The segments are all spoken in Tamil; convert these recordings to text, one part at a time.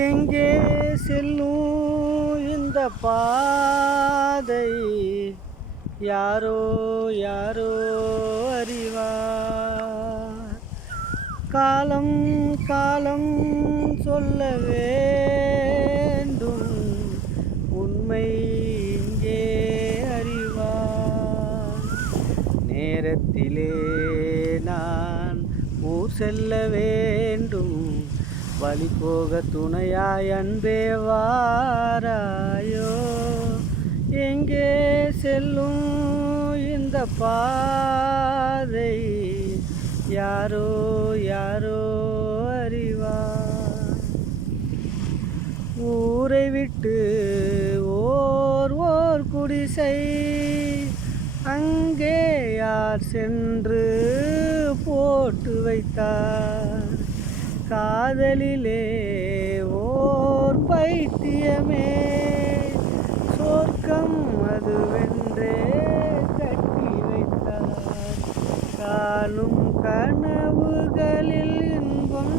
எங்கே செல்லும் இந்த பாதை யாரோ யாரோ அறிவார். காலம் காலம் சொல்ல வேண்டும், உண்மை இங்கே அறிவார். நேரத்திலே நான் ஊர் செல்ல வேண்டும், வழி போக துணையாய் அன்பே வாராயோ. எங்கே செல்லும் இந்த பாதை யாரோ யாரோ அறிவார். ஊரை விட்டு ஓர் ஓர் குடிசை, அங்கே யார் சென்று போட்டு வைத்தார். காதலிலே ஓர் பைத்தியமே, சொர்க்கம் அதுவென்றே கட்டி வைத்தார். காணும் கனவுகளில் இன்பம்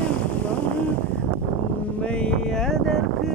இன்பம், உண்மை அதற்கு